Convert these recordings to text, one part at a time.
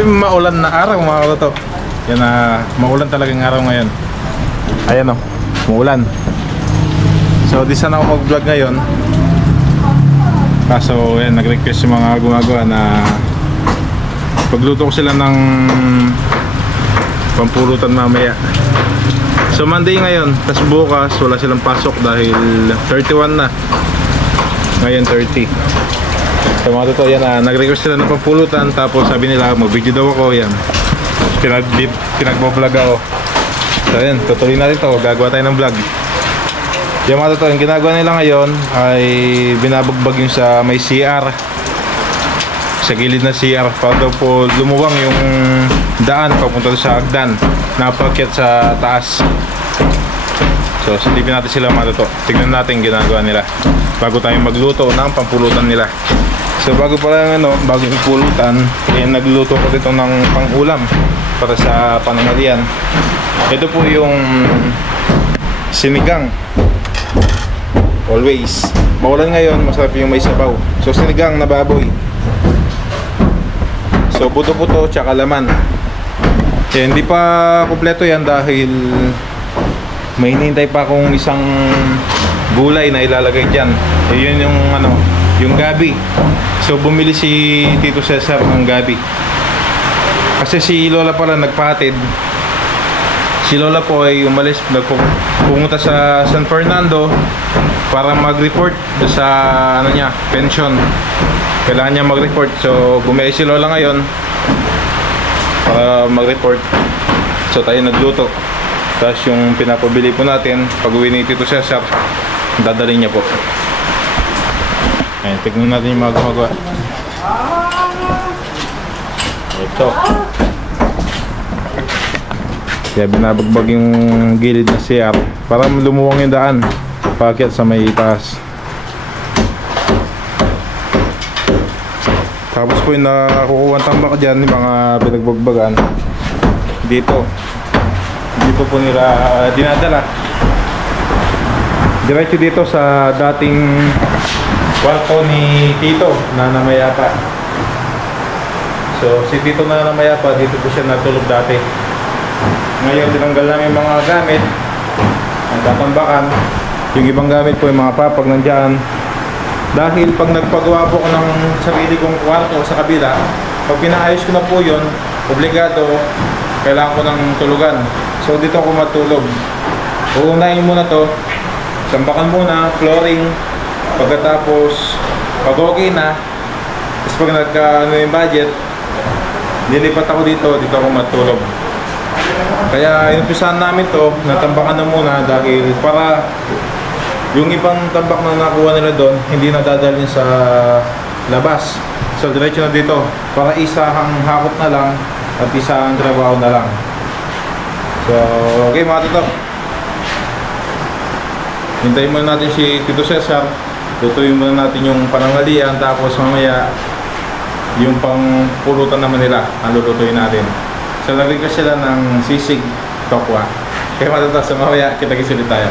Yung maulan na araw mga kaloto. Yan na, maulan talagang araw ngayon. Ayan o, maulan. So di sana ako mag-vlog ngayon. Kaso yan, nag-request yung mga gumagawa na pagluto ko sila ng pampulutan mamaya. So Monday ngayon, tas bukas wala silang pasok dahil 31 na. Ngayon 30. So mga totoo yan, nag-request sila ng pampulutan. Tapos sabi nila mag-video daw ako. Yan, pinag-vlog ako. So yan, tutuloy natin to, gagawa tayo ng vlog. Yung mga totoo, yung ginagawa nila ngayon ay binabagbag yung sa may CR, sa gilid na CR, para daw po lumuwang yung daan papunta sa hagdan na paakyat sa taas. So silipin natin sila mga totoo. Tignan natin yung ginagawa nila bago tayong magluto ng pampulutan nila. So bago pala yung bago yung pulutan, nagluto ko dito ng pang-ulam para sa pananghalian. Ito po yung sinigang. Always maulan ngayon, masarap yung may sabaw. So sinigang na baboy. So buto-buto tsaka laman. Hindi pa kompleto yan dahil may hinihintay pa akong isang gulay na ilalagay dyan. Yun yung yung gabi. So bumili si Tito Cesar ng gabi. Kasi si Lola pala nagpahatid. Si Lola po ay umalis, pumunta sa San Fernando para mag-report sa niya, pension. Kailangan niya mag-report. So bumili si Lola ngayon para mag-report. So tayo nagluto. Tapos yung pinapabili po natin, pag-uwi ni Tito Cesar, dadalhin niya po. Ayan, tignan natin yung mga gumagawa. Ito. Kaya binabagbag yung gilid na CR para lumuwang yung daan paakyat sa may taas. Tapos po yung nakukuha ng tambak dyan, yung mga pinagbagbagan dito po nila dinadala diretso dito sa dating kwarto ni Tito na namayapa. So si Tito na namayapa, dito po siya natulog dati. Ngayon tinanggal namin mga gamit, ang tatambakan. Yung ibang gamit po, yung mga papag nandyan. Dahil pag nagpagawa po ko ng sarili kong kwarto sa kabila, pag pinaayos ko na po yun, obligado kailangan ko ng tulugan. So dito ako matulog. Uunahin muna to, sambakan muna, flooring. Pagkatapos pag okay na, tapos pag nagka yung budget, nilipat ako dito ako matulog. Kaya inumpisahan namin to, natambakan na muna dahil para yung ibang tambak na nakuha nila doon hindi na dadalhin sa labas. So diretso na dito para isahang hakot na lang at isang trabaho na lang. So okay mga tito, hintayin muna natin si Tito Cesar, lutuin muna natin yung pananghalian, tapos mamaya yung pang pulutan naman nila ang lulutuin natin. So nag-request sila ng sisig tokwa. Kaya mga tito, sa mamaya kita-kits ulit tayo.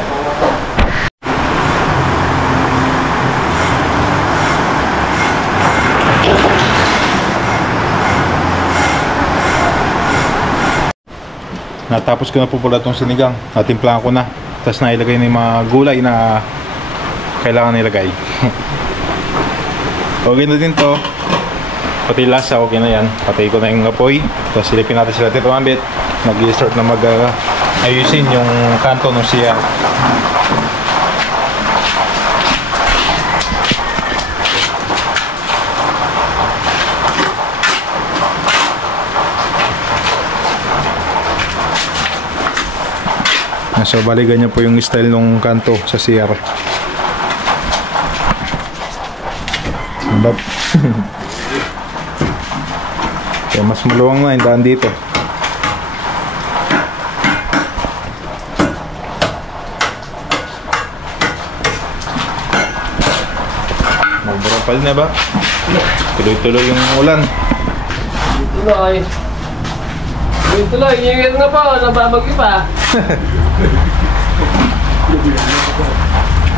Natapos ko na po pala itong sinigang. Natimplahan ko na. Tapos nailagay na yung mga gulay na kailangan nilagay. Okay na din to. Pati lasa, okay na yan. Patay ko na yung apoy. Tapos silipin natin sila Tito Ambit. Nag-i-start na ayusin yung kanto ng siya. So bali ganyan po yung style ng kanto sa CR. Kaya mas maluwang na yung daan dito. Magbarapal na ba? Tuloy-tuloy yung ulan. Tuloy. Tuloy, ingit nga po, nababagyo pa.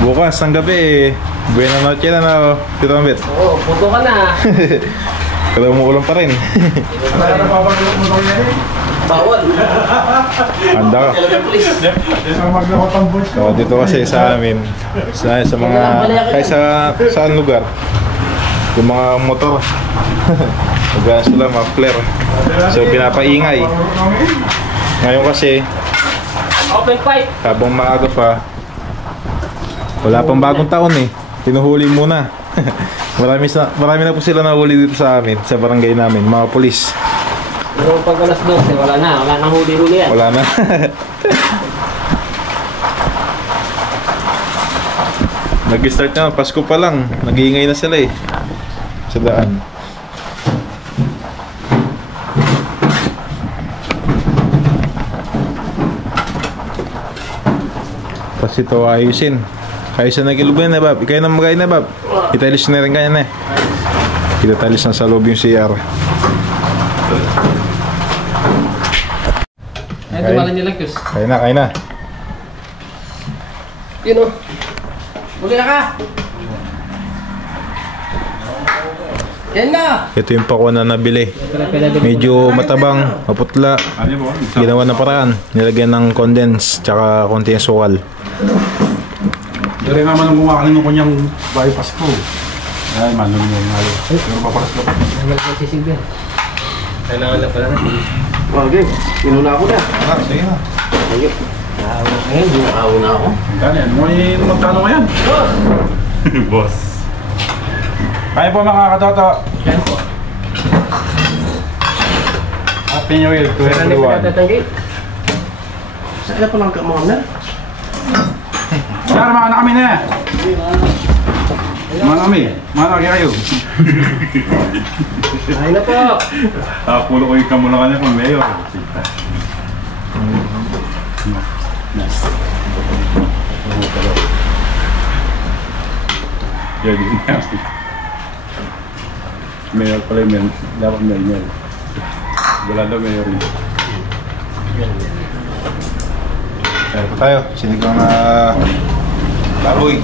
Bukas ng gabi, buena noche na na, Tito Ambit. Oo, puto ka na. Kada umuulan pa rin. Bawal. Handa ka. So, dito kasi sa amin, sa mga, kahit saan lugar, yung mga motor, nagana sila, mga flare. So, pinapaingay. Ngayon kasi, Open pipe. habang maaga pa, wala pang bagong taon eh. Pinuhuli muna. marami na po sila nahuli dito sa amin, sa barangay namin, mga pulis. Pero pag alas 12, wala nang huli-huli yan. Wala na. Nag-start na, Pasko pa lang. Nag-iingay na sila eh. Sa daan. Tapos ito ayusin. Ayusin na kilubin na, Bab. Ikaw na magay na, Bab. Italis na rin kanya na eh. Itatalis na sa loob yung CR. Ay, tumalan niya lang, Kus. Kaya na. Yun o. Muli na ka. Yan na. Ito yung pakuan na nabili. Medyo matabang, maputla. Ginawa na paraan. Nilagyan ng condense, tsaka konti yung sukal. Dari naman ang kumakain ng kanyang bahay Pasko. Ay, manong yung malo. Pero paparas ka pa. Ay, magsisilbi. Kailangan lang pala na. Okay, inuna ako na. Sige na. Ayun. Nakaw na ako. Ganyan, may magkano ngayon? Boss. Kaya po mga katoto. Yan po. Happy New Year to Saan na everyone. pinatatanggi? Saan na palang kamahal na? Sir, mga na kami na. Mga kami. Mga kami kayo. Ay na po. Pulo ko yung kamulakan niya kung mayor. Yan yun na. Mayor pala yung dapat may email. Wala daw mayor yun. Ito tayo. Sinigang na baboy.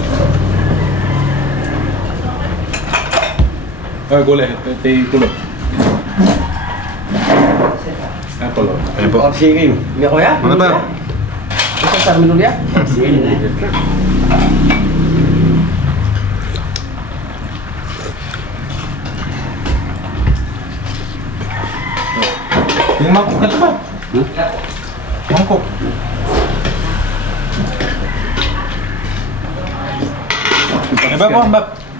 Ah, gulay. Ito yung kulot. Ah, kulot. Ayun po. Sige, hindi ako ya? Ano ba? Ito sa amin ulit ya? Sige, Yung mangkok na ito ba? Mangkok. Ay ba po,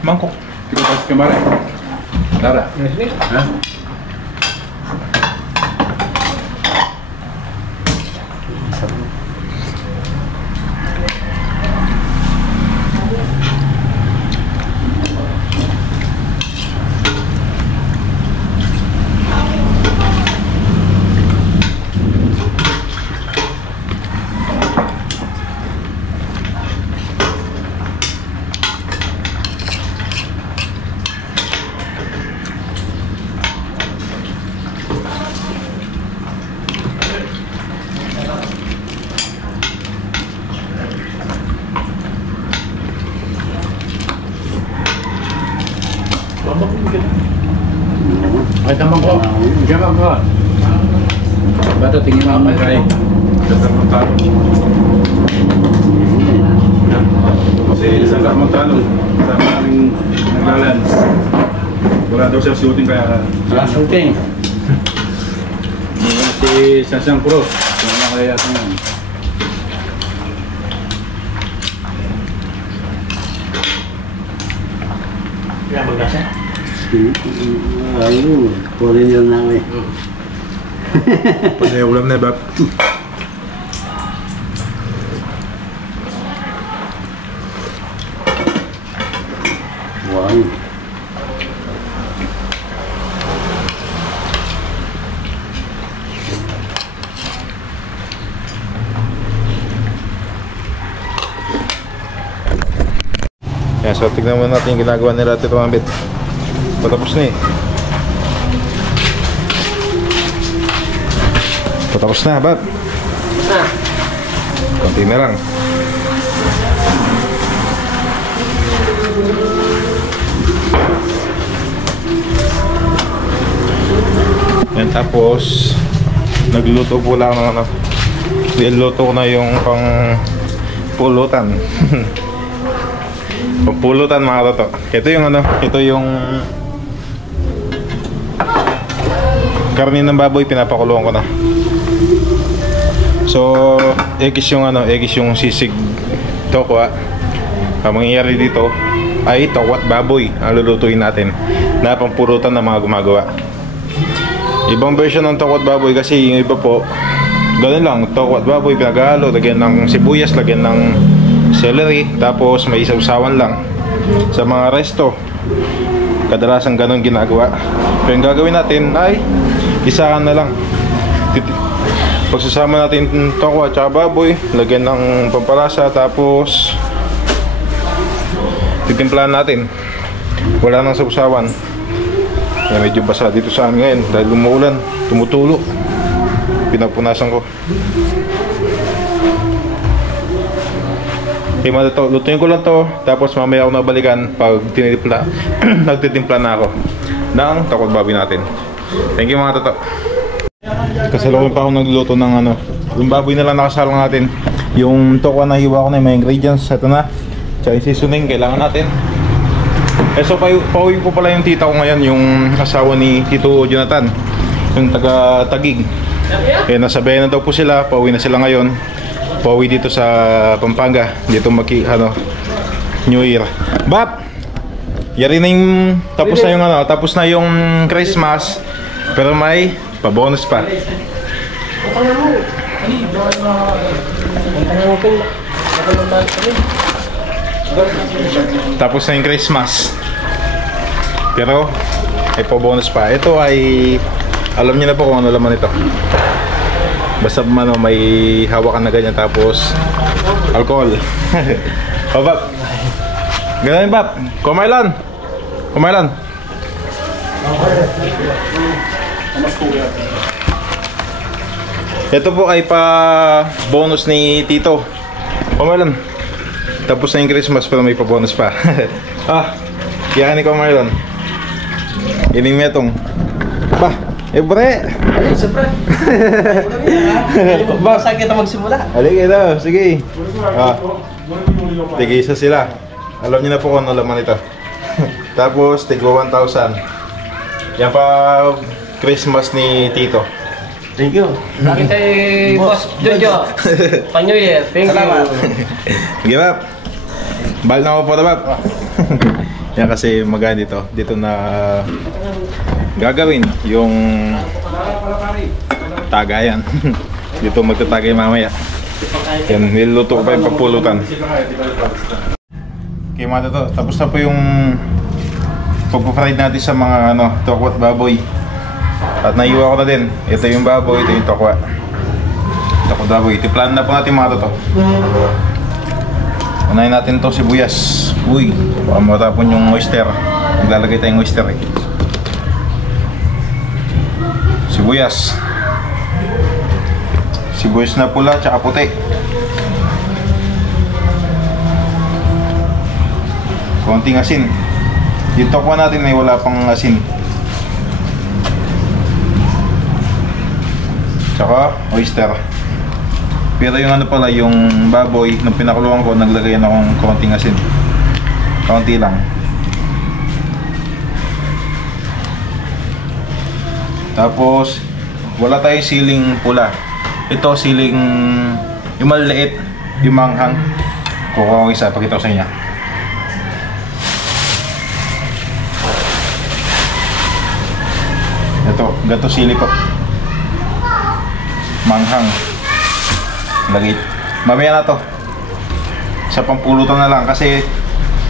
mangkok. Kipas kemarin. Lara. Ha? Ay, tamang ko. Diyan ko. Bato, tingin mo ang kay. Dasal ng talo. Kasi isang kamang talo. Sa maraming naglalans. Wala daw siya shooting kaya. shooting. Si Sasang Cruz. Wala kaya sa ngayon. Kaya magkasa? Ayun, kunin yun namin. Pwede ulam na ba? Wow. Yan, so tignan mo natin yung ginagawa nila Tito Mambit. Patapos na eh. Patapos na, Bab. Ah. Konti na lang. Yan, tapos nagluluto po lang ng ano. Niluto ko na yung pang pulutan. Pagpulutan mga toto. Ito yung ano, ito yung karne ng baboy, pinapakuluan ko na. So, eggs yung ano, eggs yung sisig tokwa. Ang mangyayari dito ay tokwat baboy ang lulutuin natin na pampulutan ng mga gumagawa. Ibang version ng tokwat baboy kasi yung iba po ganun lang, tokwat baboy pinaghalo, lagyan ng sibuyas, lagyan ng celery, tapos may isawsawan lang. Sa mga resto kadalasan ganun ginagawa. Pero yung gagawin natin ay isahan na lang. Pagsasama natin tokwa at baboy, lagyan ng pampalasa, tapos titimplahan natin. Wala nang sawsawan. Yan, medyo basa dito sa amin ngayon dahil umuulan, tumutulo. Pinapunasan ko. Okay, lutuin ko lang to, tapos mamaya ako nabalikan pag tinitimpla. Nagtitimpla na ako ng tokwat baboy natin. Thank you mga toto. Kasalukuyan pa ako nagluto ng ano, yung baboy na lang nakasalang natin. Yung tokwa na hiwa ko na yung mga ingredients, ito na. Tsaka yung seasoning, kailangan natin. So pauwi po pala yung tita ko ngayon, yung asawa ni Tito Jonathan, yung taga Tagig. Nasabayan na daw po sila, pauwi na sila ngayon. Pauwi dito sa Pampanga, dito New Year. Bap! Yari na yung tapos na yung ano, tapos na yung Christmas, pero may pa-bonus pa. Tapos na yung Christmas, pero ay pa-bonus pa. Ito ay alam niyo na po kung ano laman ito. Basta ano, may hawakan na ganyan, tapos alcohol. O Bap, ganun Bap, kumailan. Ito po ay pa bonus ni Tito. Kumailan. Tapos na yung Christmas pero may pa bonus pa. Kaya ni kumailan. Ining metong. Bah, bre. Ay, siyempre. Basta kita magsimula. Halika ito, sige. Tig-isa sila. Alam niyo na po kung ano laman ito. Tapos tigwa 1,000. Yan pa Christmas ni Tito. Thank you. Lagi kay Boss Jojo. Pa-New Year. Thank you. Sige Bap. Bal na ako po na Bap. Yan kasi maganda dito. Dito na gagawin yung tagayan. Dito magtatagay mamaya. Yan, niluto ko pa yung papulutan. Okay mga to, tapos na po yung pagpa-fried natin sa mga ano, tokwa at baboy. At naiwa ko na din. Ito yung baboy, ito yung tokwa. Tokwa at baboy. Tiplan na po natin mga to. Unahin natin to sibuyas. Uy, baka matapon yung oyster. Naglalagay tayong oyster eh. Sibuyas. Sibuyas na pula tsaka puti. Konting asin. Yung tokwa natin ay wala pang asin. Tsaka oyster. Pero yung ano pala, yung baboy, nung pinakuluan ko, naglagay na akong konting asin. Konti lang. Tapos wala tayong siling pula. Ito siling yung maliliit, yung manghang. Kukuha ko isa, pakita ko sa inyo. Ito, gato sili po. Manghang. Lagay. Mamaya na to. Sa pampulutan na lang kasi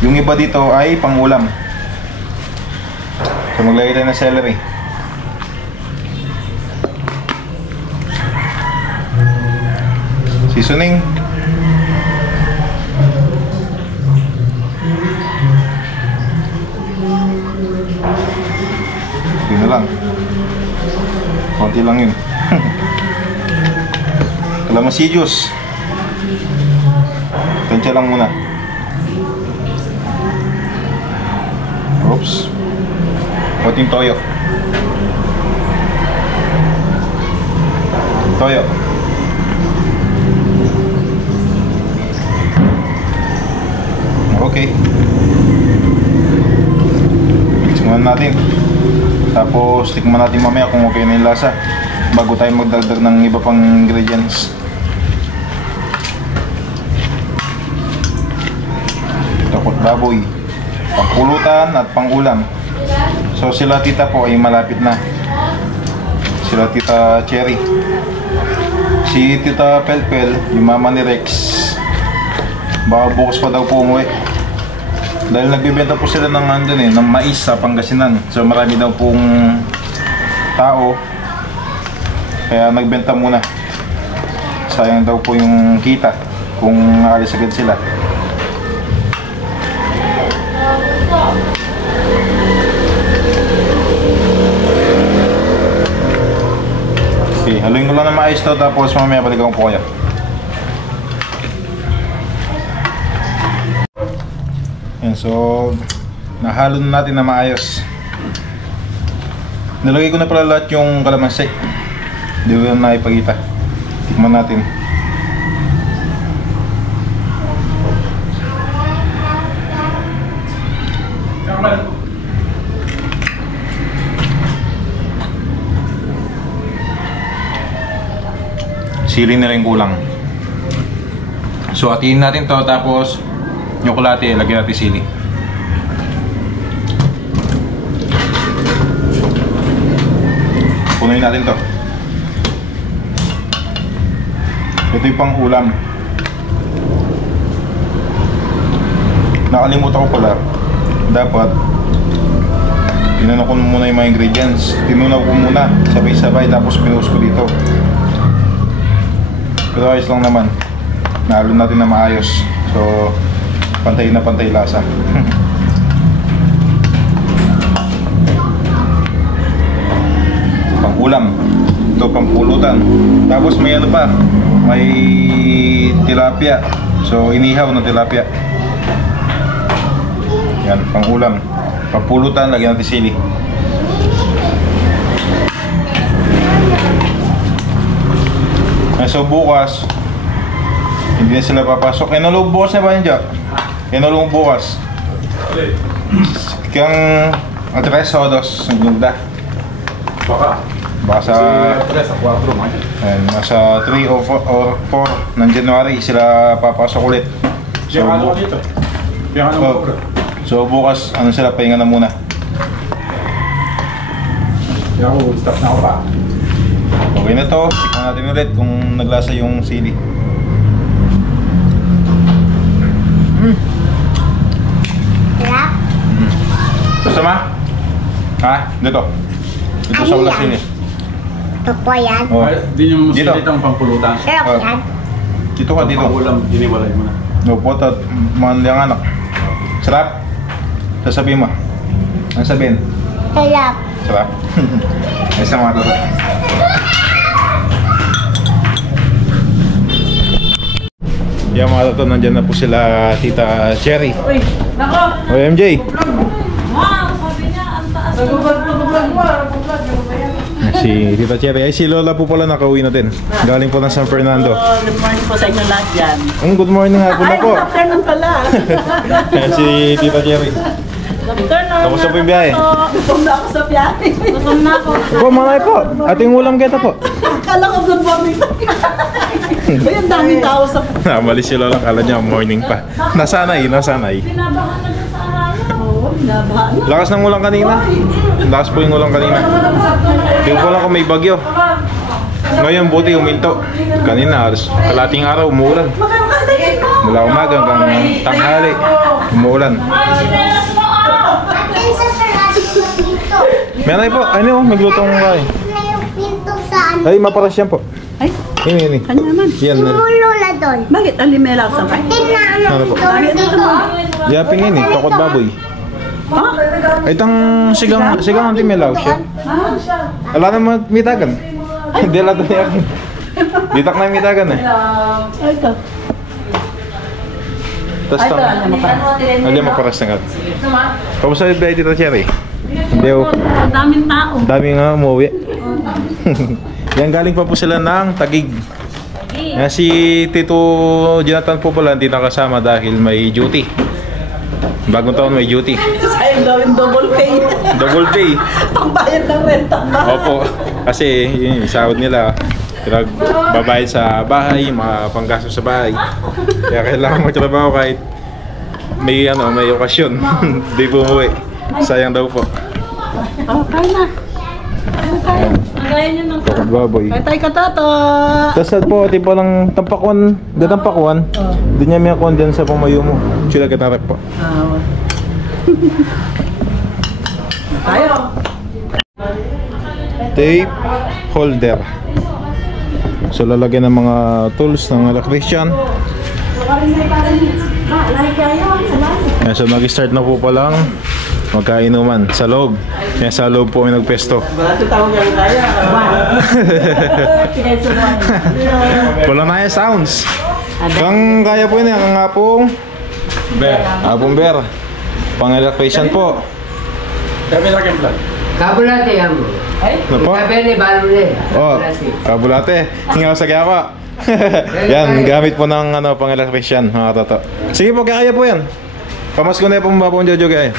yung iba dito ay pangulam. So maglagay tayo ng celery. Seasoning. Yun na lang. Konti lang yun. Kalamansi juice. Tansya lang muna. Oops. Konting toyo. Toyo. Okay. Mix muna natin. Tapos tikman natin mamaya kung okay na yung lasa bago tayo magdagdag ng iba pang ingredients. Takot baboy, pangpulutan at pangulam. So sila tita po ay malapit na. Sila tita Cherry. Si tita Pelpel, yung mama ni Rex, baka bukas pa daw po umuwi. Dahil nagbibenta po sila ng ng mais sa Pangasinan. So marami daw pong tao. Kaya nagbenta muna. Sayang daw po yung kita kung aalis agad sila. Okay, haluin ko lang na mais to, tapos mamaya balikan ko po kayo. Yan, so nahalo na natin na maayos. Nilagay ko na pala lahat yung kalamansi. Hindi ko na ipagita. Tikman natin. Sili na rin kulang. So atiin natin to, tapos yung kulate, lagyan natin sili. Punuin natin to. Ito yung pang ulam. Nakalimutan ko pala, dapat tinanong ko muna yung mga ingredients. Tinunaw ko muna sabay-sabay, tapos pinuhos ko dito. Pero ayos lang naman. Nahalo natin na maayos. So pantay na pantay lasa. Pang-ulam. Ito pang-pulutan. Tapos may ano pa, may tilapia. So inihaw na tilapia. Yan, pang-ulam. Pang-pulutan, lagyan natin sili. So bukas hindi na sila papasok. Kinulong bukas na ba yun dyan? Kinulong bukas. Kang address o dos gunda. Baka sa 3 sa 4 man. nasa 3 or 4 ng January sila papasok ulit. So, so bukas ano sila, pahinga na muna. Kaya ako, stop na ako pa. Okay na to. Tikman natin ulit kung naglasa yung sili. Sarap. Gusto ma? Ha? Dito. Dito sa wala sili. Ito po yan. Oh. Hindi nyo Dito. masilita ang pampulutan. Sarap Oh. yan. Dito ka, dito. Ang ulam, hiniwalay mo na. Lupot at manliang anak. Sarap? Sasabihin mo. Ano sabihin? Sarap. Sarap? Ay sa mga toto. Yan mga toto, nandyan na po sila Tita Cherry. Uy, nako! O MJ. Wow, sabi niya, ang taas. Nag-vlog mo, Si Tita Cherry. Ay si Lola po pala nakauwi na din. Galing po ng San Fernando. Good morning po sa inyo lahat dyan. Good morning nga po na po. Ay, afternoon pala. Si Tita Cherry. Afternoon. Kamusta po yung biyahe? Gutom na ako sa biyahe. Gutom na ako. Po, malay po. Ating ulam kita po. Akala ko good morning. Uy, ang daming tao sa... Namali si Lola. Kala niya morning pa. Nasanay, nasanay. Binabahan na dyan sa araw. Oo, binabahan na. Lakas ng ulang kanina. Lakas po yung ulang kanina. Hindi ko lang kung may bagyo. Ngayon buti huminto. Kanina, kalating araw, umuulan. Mula umaga hanggang tanghali, umuulan. Atin sa sarap dito. Meron po, ano yung maglutong kain. Na yung pinto sa ano. Ay, maparas yan po. Ay, Ini. kanya naman. Yan. Simulula doon. Bakit? Alimela sa kanya? Tinanong Ano po? doon dito. Yaping ini, takot baboy. Ha? Ay, tang sigang ang timilaw siya. Ah, Wala naman mitagan. Hindi lang ito yan. Ditak na yung mitagan eh. ay, ito. Tapos Ay, ito, tang... alam mo pa. Alam mo paras na nga. Kamusta yung biyahe dito, Cherry? Hindi oh. Ang daming tao. Dami nga umuwi. Yan, galing pa po sila ng Taguig. Yan, si Tito Jonathan po pala hindi nakasama dahil may duty. Bagong taon may duty. Sayang gawin double pay. Double pay. Pangbayad ng renta ba? Opo. Kasi yun, sahod nila. Babayad sa bahay, mga panggasto sa bahay. Kaya kailangan magtrabaho kahit may may okasyon. Hindi po umuwi. Sayang daw po. Oh, kain na. Kain. Kaya nyo ng Baboy. Kaya tayo katato. Tapos po, tipo lang tampakwan, gatampakwan. Doon niya may akon dyan sa pumayo mo. Sila katarap po. Tayo. Tape holder. So lalagyan ng mga tools ng electrician. Yan, so nag-start na po palang magkainuman sa loob. Yan, sa loob po may nagpesto. Barato tawag yan kaya. Wala na yung sounds. Kang kaya po yun, ang apong Ber. Bear. Pang electrician po. Kami na kemplan. Kabulate yan mo. Ano po? Kabele, balule. Oh, kabulate. Hingaw sa gapa. Yan, gamit po ng pang electrician, mga toto. Sige po, kaya po yan. Pamasko na yung pambabong Jojo kaya.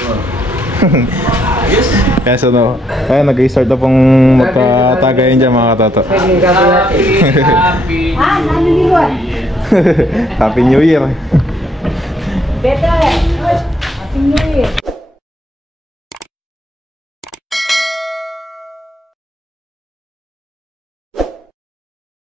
Yes, ano. Ayan, nag-start na pong magkatagayin dyan, mga toto. Pwede kabulate. Happy New Year. Better. Happy New Year.